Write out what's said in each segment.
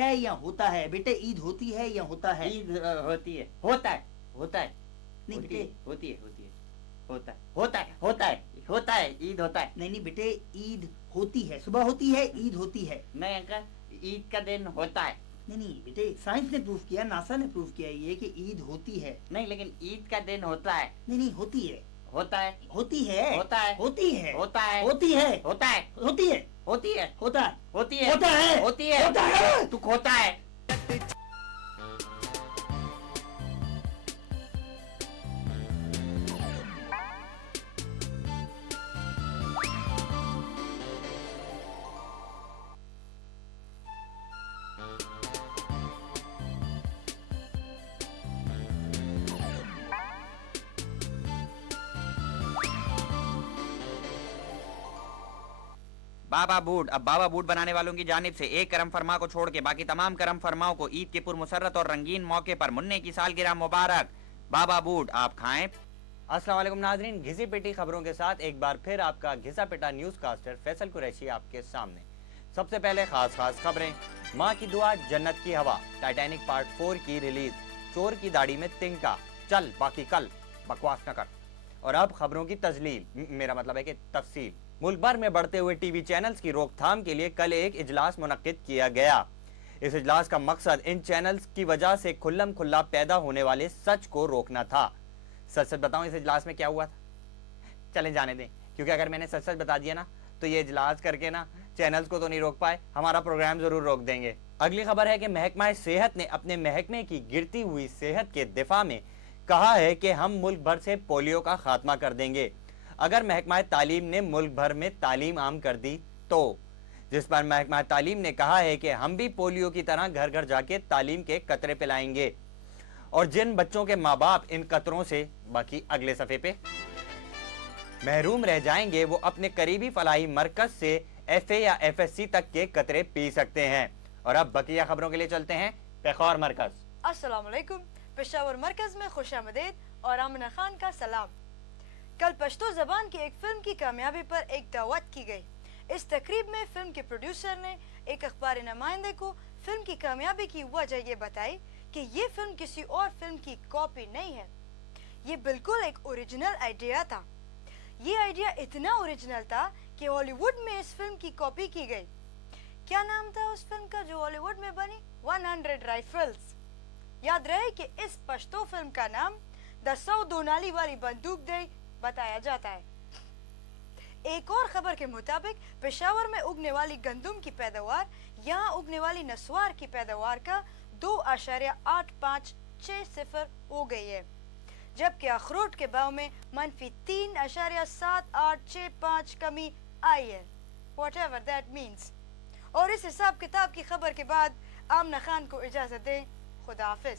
है या होता है? बेटे ईद होती है या होता है? ईद होती है, होता है, होता है, नहीं होती बेटे, है, होती है, होती है, होता है, होता है, होता है, होता है, ईद होता है। नहीं बेटे, ईद होती है, सुबह होती है, ईद होती है। नहीं अंकल, ईद का दिन होता है। नहीं बेटे, साइंस ने प्रूव किया, नासा ने प्रूव किया ये कि ईद होती है। नहीं, लेकिन ईद का दिन होता है। नहीं होती है, होता है, होती है, होता है, होती है, होता है, होती है, होता है, होती है, होती है, होता है, होती है, होता है, होती है, होता है। तू खोता है। बाबा बूट। अब बाबा बूट बनाने वालों की जानिब से एक करम फरमा को छोड़ के बाकी तमाम करम फरमाओं को ईद के पुरमुसर्रत और रंगीन मौके पर मुन्ने की सालगिरह मुबारक। बाबा बूट आप खाएं। अस्सलाम वालेकुम नाजरीन, घिसी पिटी खबरों के साथ एक बार फिर आपका घिसा पिटा न्यूज कास्टर फैसल कुरैशी आपके सामने। सबसे पहले खास खबरें। माँ की दुआ जन्नत की हवा, टाइटैनिक पार्ट 4 की रिलीज, चोर की दाढ़ी में तिनका, चल बाकी कल, बकवास न कर। और अब खबरों की तजलील, मेरा मतलब है कि तफसील। मुल्क भर में बढ़ते हुए टीवी चैनल्स की रोकथाम के लिए कल एक इजलास मुनक्किद किया गया। इस इजलास का मकसद इन चैनल्स की वजह से खुल्लम खुल्ला पैदा होने वाले सच को रोकना था। सच बताऊं इस इजलास में क्या हुआ था? चलें जाने दें, क्योंकि अगर मैंने सच बता दिया ना तो ये इजलास करके ना चैनल्स को तो नहीं रोक पाए, हमारा प्रोग्राम जरूर रोक देंगे। अगली खबर है कि महकमा सेहत ने अपने महकमे की गिरती हुई सेहत के दिफा में कहा है कि हम मुल्क भर से पोलियो का खात्मा कर देंगे अगर महकमा तालीम ने मुल्क भर में तालीम आम कर दी तो। जिस पर महकमा तालीम ने कहा है कि हम भी पोलियो की तरह घर घर जाके तालीम के कतरे पिलाएंगे और जिन बच्चों के माँ बाप इन कतरों से, बाकी अगले सफ़े पे, महरूम रह जाएंगे वो अपने करीबी फलाही मरकज से FA या FSC तक के कतरे पी सकते हैं। और अब बकिया खबरों के लिए चलते हैं पेखौर मरकज। अस्सलाम वालेकुम। पेशावर मरकज में खुशामदीद और आमिना खान का सलाम। कल पश्तो जबान की एक फिल्म की कामयाबी पर एक दावत की गई। इस तकरीब में फिल्म के प्रोड्यूसर ने एक अखबारी नुमाइंदे को फिल्म की कामयाबी की वजह ये बताई कि ये फिल्म किसी और फिल्म की कॉपी नहीं है, ये बिल्कुल एक ओरिजिनल आइडिया था। ये आइडिया इतना ओरिजिनल था कि हॉलीवुड में इस फिल्म की कॉपी की गई। क्या नाम था उस फिल्म का जो हॉलीवुड में बनी? 100 राइफल्स। याद रहे कि इस पश्तो फिल्म का नाम द 100 दोनाली वाली बंदूक दे बताया जाता है। एक और खबर के मुताबिक पेशावर में उगने वाली गंदम की पैदावार यहाँ उगने वाली नस्वार की पैदावार का 2.8560 हो गई है, जबकि अखरोट के भाव में -3.7865 कमी आई है, whatever that means। और इस हिसाब किताब की खबर के बाद आमना खान को इजाजत दें। खुदा हाफिज।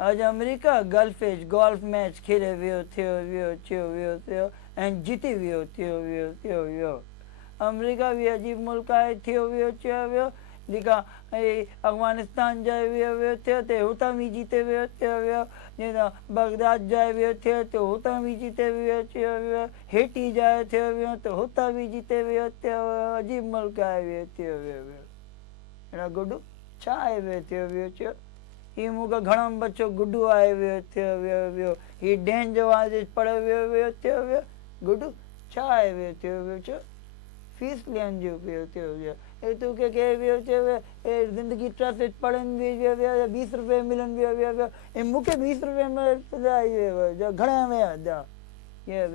आज अमेरिका गोल्फ मैच खेले हुए थे एंड जीते हुए थे। अमेरिका भी अजीब मुल्क है लिखा अफगानिस्तान जाए हुए थे होता भी जीते हुए थे, बगदाद जाए हुए थे तो होता भी जीते हुए थे, हेटी जाए थे तो होता भी जीते हुए थे। अजीब मुल्क आए हुए थे गुड्डू छा आए हुए थे ये मुका घणा बच्चों गुड्डू आए हुए थे ये डेन जो आज पड़े हुए थे गुड्डू छा आए हुए थे फीस लेन जो थे तो के जिंदगी ट्रस्ट पढ़न भी 20 रुपए मिलन भी मुके 20 रुपए में जो घणे में जा ये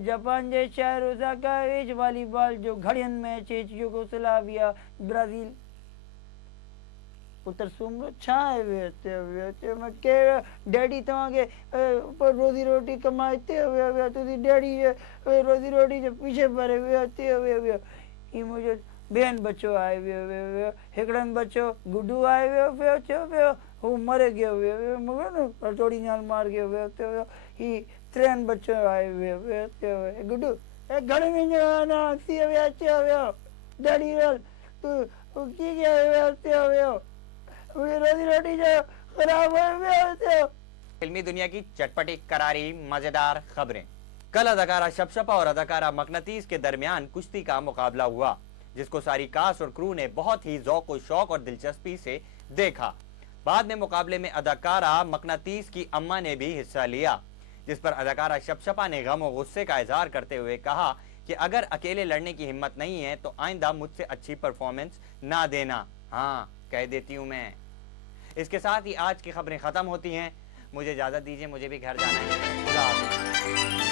जापान जे शहर ओसाका विच वॉलीबॉल जो घड़ियन मैच यूगोस्लाविया ब्राजील पुत्र सुमरो छाए हुए मैं के डैडी तव्हांखे रोज़ी रोटी कमाइते हुए तुझी डैडी रोज़ी रोटी जे पीछे परे हुए ही मुझे बेन बच्चो आए हुए हिकड़न बच्चो गुड्डू आए हुए हू मरे गयो हुए मगर न थोड़ी नाल मार गयो हुए ही त्रेन बच्चो आए हुए गुड्डू ए घणे में ना सी हुए डैडी तू की गया हुए रोजी रोटी जो खराब हो फिल्मी दुनिया की चटपटी करारी मजेदार खबरें। कल अदाकारा शपशपा और अदाकारा मकनतीस के दरमियान कुश्ती का मुकाबला हुआ, जिसको सारी कास्ट और क्रू ने बहुत ही ज़ौक़ शौक और दिलचस्पी से देखा। बाद में मुकाबले में अदाकारा मकनतीस की अम्मा ने भी हिस्सा लिया, जिस पर अदाकारा शपशपा ने गम और गुस्से का इजहार करते हुए कहा कि अगर अकेले लड़ने की हिम्मत नहीं है तो आइंदा मुझसे अच्छी परफॉर्मेंस ना देना। हाँ, कह देती हूँ मैं। इसके साथ ही आज की खबरें खत्म होती हैं। मुझे इजाजत दीजिए, मुझे भी घर जाना है। खुदा हाफिज़।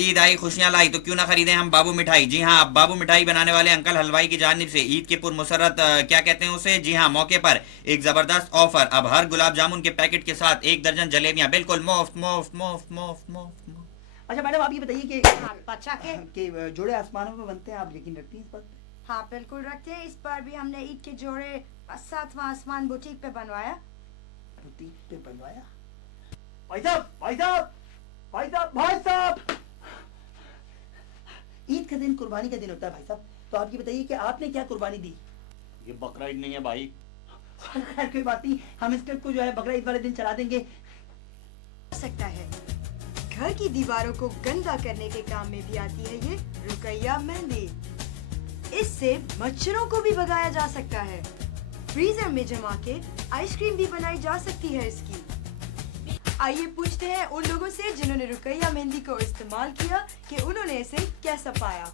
ईद आई खुशियां लाई तो क्यों ना खरीदें हम बाबू मिठाई। जी हाँ, अब बाबू मिठाई बनाने वाले अंकल हलवाई की जानिब से ईद के पुरमुसरत क्या कहते हैं उसे, जी हाँ, मौके पर एक जबरदस्त ऑफर। अब हर गुलाब जामुन के पैकेट के साथ 1 दर्जन जलेबियां बिल्कुल मुफ्त मुफ्त मुफ्त मुफ्त मुफ्त। अच्छा मैडम, आप ये बताइए कि बच्चा के कि जोड़े आसमानों में बनते हैं, आप यकीन रखती हैं इस बात पे? हाँ बिल्कुल रखते हैं। इस बार भी हमने ईद के जोड़े 7वां आसमान बुटीक पे बनवाया। बुटीक पे बनवाया? भाई साहब, भाई साहब, भाई साहब, भाई साहब, ईद का दिन कुर्बानी का दिन होता है भाई साहब, तो आप ये बताइए कि आपने क्या कुर्बानी दी? ये बकरा ईद नहीं है भाई। खैर कोई बात नहीं, हम इस क्लिप को जो है बकरा ईद वाले दिन चला देंगे। सकता है घर की दीवारों को गंदा करने के काम में भी आती है ये रुकैया मेहंदी। इससे मच्छरों को भी भगाया जा सकता है। फ्रीजर में जमा के आइसक्रीम भी बनाई जा सकती है इसकी। आइए पूछते हैं उन लोगों से जिन्होंने रुकैया मेहंदी को इस्तेमाल किया कि उन्होंने इसे कैसा पाया।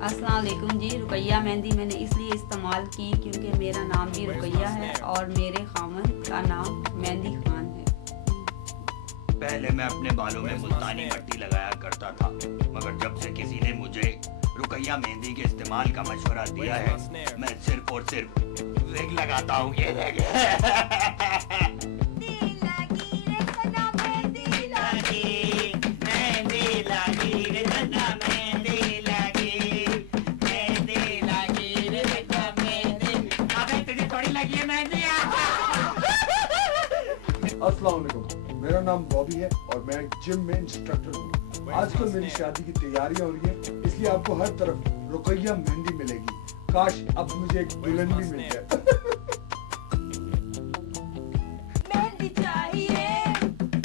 अस्सलाम वालेकुम जी। रुकैया मेहंदी मैंने इसलिए इस्तेमाल की क्योंकि मेरा नाम भी रुकैया है और मेरे खामन का नाम मेहंदी खान है। पहले मैं अपने बालों में मुल्तानी मट्टी लगाया करता था, मगर जब से किसी ने मुझे रुकैया मेहंदी के इस्तेमाल का मशवरा दिया है, मैं सिर्फ और सिर्फ विग लगाता हूँ। ये देखिए। अस्सलाम वालेकुम, मेरा नाम बॉबी है और मैं जिम में इंस्ट्रक्टर हूँ। आजकल मेरी शादी की तैयारियां हो रही है, इसलिए आपको हर तरफ रुकैया मेहंदी मिलेगी। काश अब मुझे एक दुल्हन भी मिल जाए। मेहंदी चाहिए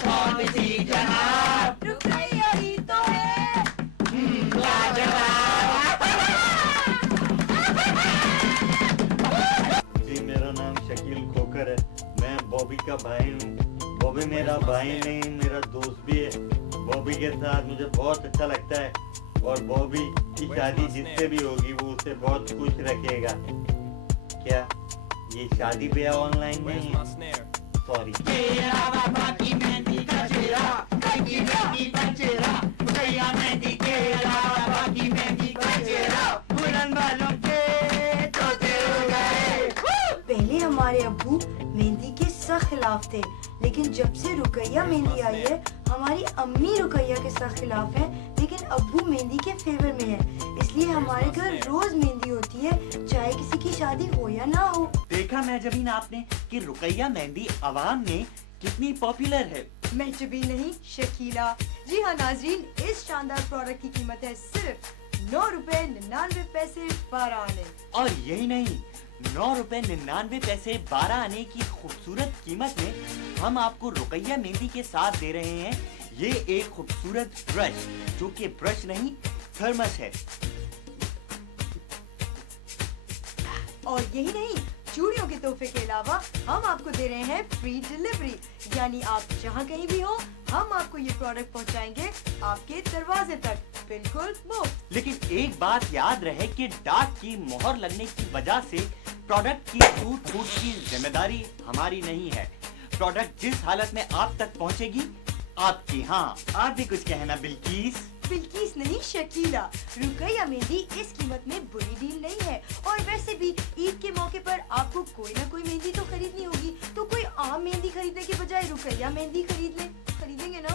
कौन सी जनाब, रुकैया ही तो है जी, मेरा नाम शकील खोकर है, मैं बॉबी का भाई हूँ। बॉबी मेरा भाई नहीं, मेरा दोस्त भी है। बॉबी के साथ मुझे बहुत अच्छा लगता है और बॉबी की शादी जिससे भी होगी वो उसे बहुत खुश रखेगा। क्या ये शादी ब्याह ऑनलाइन नहीं है? सॉरी। पहले हमारे अब्बू मेहंदी के सख्त खिलाफ थे, लेकिन जब से रुकैया मेहंदी आई है हमारी अम्मी रुकैया के सख्त खिलाफ है, लेकिन अब्बू मेहंदी के फेवर में है। इसलिए हमारे घर रोज मेहंदी होती है, चाहे किसी की शादी हो या ना हो। देखा महजबीन आपने कि रुकैया मेहंदी अवाम में कितनी पॉपुलर है। महजबी नहीं, शकीला। जी हाँ नाजरीन, इस शानदार प्रोडक्ट की कीमत है सिर्फ 9 रुपए 99 पैसे 12 आने। और यही नहीं, 9 रुपए 99 पैसे 12 आने की खूबसूरत कीमत में हम आपको रुकैया मेहंदी के साथ दे रहे हैं ये एक खूबसूरत ब्रश, जो कि ब्रश नहीं थर्मस है। और यही नहीं, चूड़ियों के तोहफे के अलावा हम आपको दे रहे हैं फ्री डिलीवरी, यानी आप जहाँ कहीं भी हो हम आपको ये प्रोडक्ट पहुँचाएंगे आपके दरवाजे तक, बिल्कुल मुफ्त। लेकिन एक बात याद रहे कि डाक की मोहर लगने की वजह से प्रोडक्ट की टूट फूट की जिम्मेदारी हमारी नहीं है। प्रोडक्ट जिस हालत में आप तक पहुंचेगी आपकी। हाँ, आप भी कुछ कहना बिल्किस? बिल्किस नहीं, शकीला। रुकैया मेहंदी इस कीमत में बुरी डील नहीं है, और वैसे भी ईद के मौके पर आपको कोई ना कोई मेहंदी तो खरीदनी होगी, तो कोई आम मेहंदी खरीदने के बजाय रुकैया मेहंदी खरीदेंगे ना?